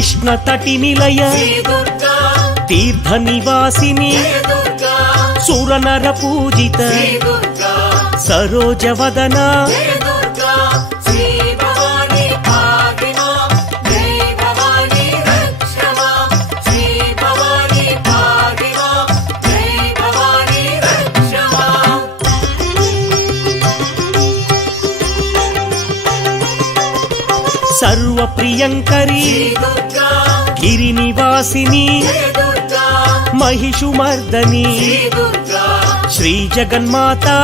కృష్ణతటి నిలయ తీర్థ నివాసిని సురనర పూజిత సరోజవదన సర్వప్రియంకరీ గిరినివాసిని महिषुमर्दनी श्री जगन्माता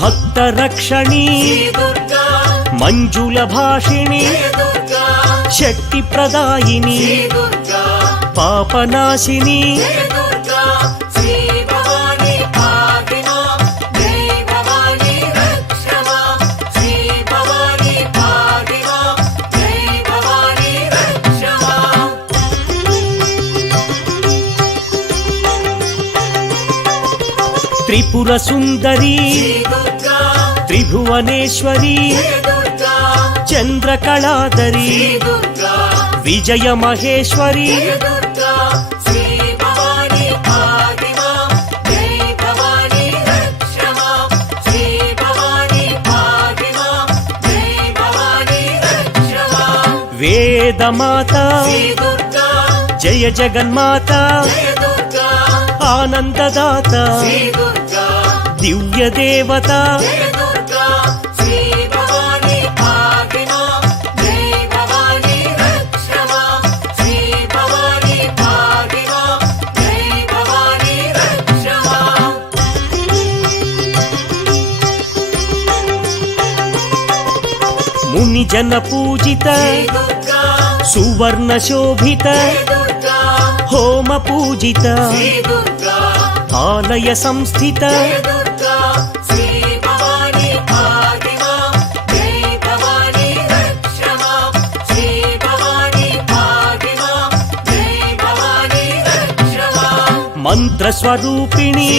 भक्त रक्षणी मंजुल भाषिणी शक्ति प्रदायिनी पापनाशिनी त्रिपुर सुंदरी त्रिभुवनेश्वरी चंद्रकलाधरी विजय महेश्वरी वेदमाता जय जगन्माता आनंददाता दिव्य देवता मुनि जन पूजित सुवर्ण शोभित होम पूजित आलय संस्थित मंत्र स्वरूपिणी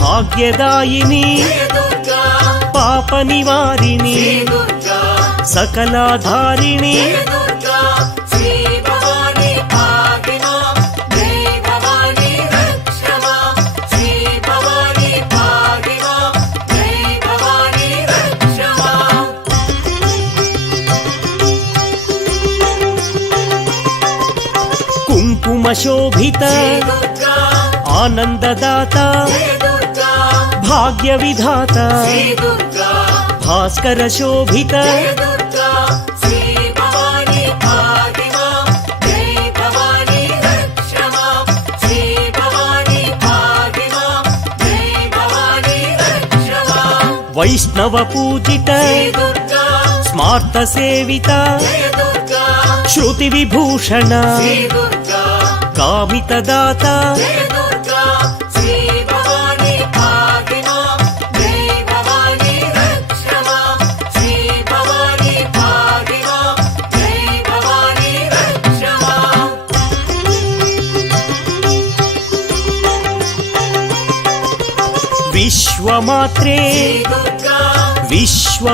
भाग्यदायिनी पाप निवारिणी सकलाधारिणी कुंकुम शोभित आनंददाता भाग्य विधाता भास्कर शोभित वैष्णव पूजित स्मार्त सेविता श्रुति विभूषण कामित दाता विश्वमात्रे विश्व